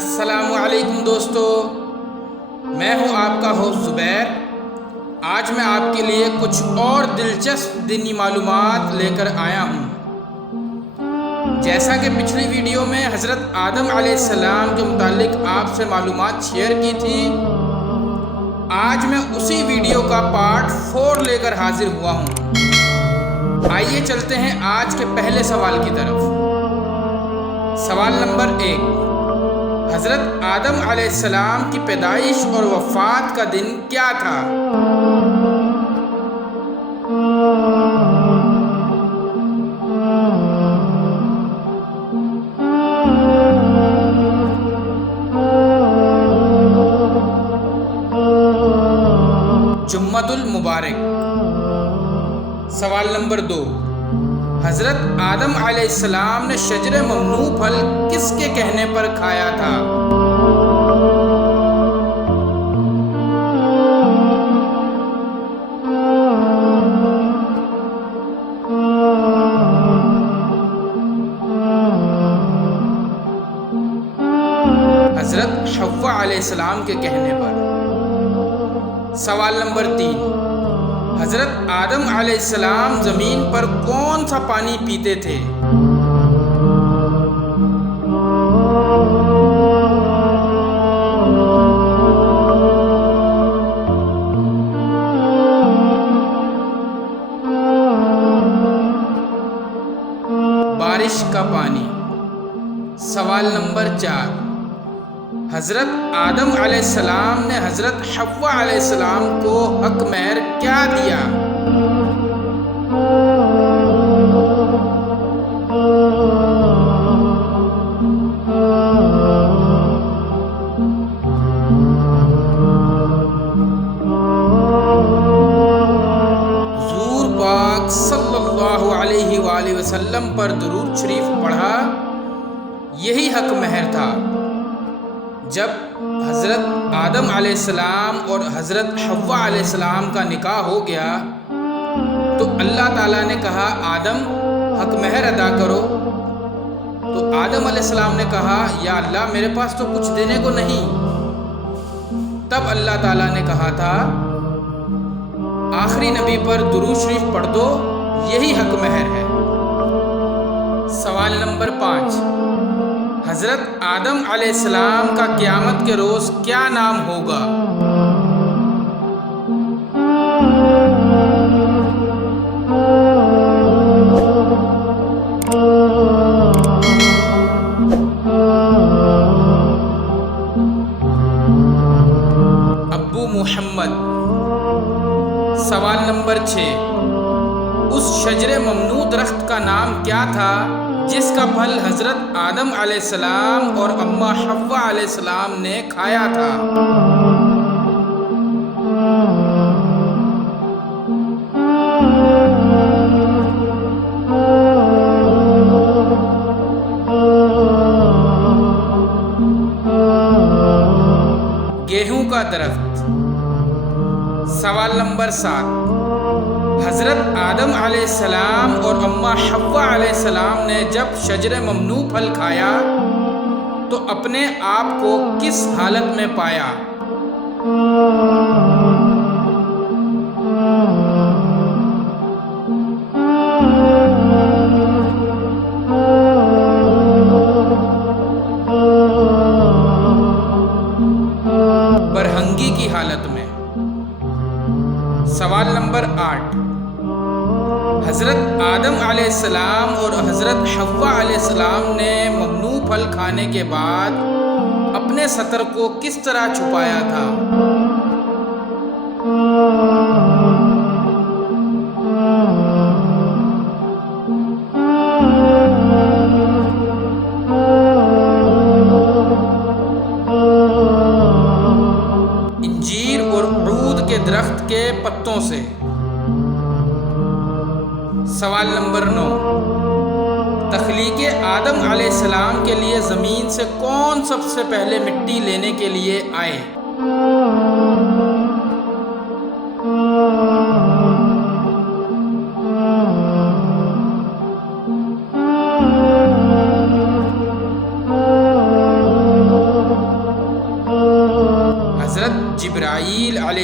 السلام علیکم دوستو، میں ہوں آپ کا ہوسٹ زبیر۔ آج میں آپ کے لیے کچھ اور دلچسپ دینی معلومات لے کر آیا ہوں۔ جیسا کہ پچھلی ویڈیو میں حضرت آدم علیہ السلام کے متعلق آپ سے معلومات شیئر کی تھی، آج میں اسی ویڈیو کا پارٹ 4 لے کر حاضر ہوا ہوں۔ آئیے چلتے ہیں آج کے پہلے سوال کی طرف۔ سوال نمبر 1، حضرت آدم علیہ السلام کی پیدائش اور وفات کا دن کیا تھا؟ جمعۃ المبارک۔ سوال نمبر 2، حضرت آدم علیہ السلام نے شجر ممنوع پھل کس کے کہنے پر کھایا تھا؟ حضرت حوا علیہ السلام کے کہنے پر۔ سوال نمبر 3، حضرت آدم علیہ السلام زمین پر کون سا پانی پیتے تھے؟ بارش کا پانی۔ سوال نمبر 4، حضرت آدم علیہ السلام نے حضرت حوا علیہ السلام کو حق مہر کیا دیا؟ حضور پاک صلی اللہ علیہ وآلہ وسلم پر درود شریف پڑھا، یہی حق مہر تھا۔ جب حضرت آدم علیہ السلام اور حضرت حوا علیہ السلام کا نکاح ہو گیا تو اللہ تعالیٰ نے کہا آدم حق مہر ادا کرو، تو آدم علیہ السلام نے کہا یا اللہ میرے پاس تو کچھ دینے کو نہیں۔ تب اللہ تعالیٰ نے کہا تھا آخری نبی پر درود شریف پڑھ دو، یہی حق مہر ہے۔ سوال نمبر 5، حضرت آدم علیہ السلام کا قیامت کے روز کیا نام ہوگا؟ ابو محمد۔ سوال نمبر 6، اس شجر ممنوع درخت کا نام کیا تھا جس کا پھل حضرت آدم علیہ السلام اور اماں حوا علیہ السلام نے کھایا تھا؟ گیہوں کا درخت۔ سوال نمبر 7، حضرت آدم علیہ السلام اور اماں حوا علیہ السلام نے جب شجر ممنوع پھل کھایا تو اپنے آپ کو کس حالت میں پایا؟ برہنگی کی حالت میں۔ سوال نمبر 8، حضرت آدم علیہ السلام اور حضرت حوا علیہ السلام نے ممنوع پھل کھانے کے بعد اپنے ستر کو کس طرح چھپایا تھا؟ انجیر اور عود کے درخت کے پتوں سے۔ سوال نمبر 9، تخلیق آدم علیہ السلام کے لیے زمین سے کون سب سے پہلے مٹی لینے کے لیے آئے؟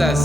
10,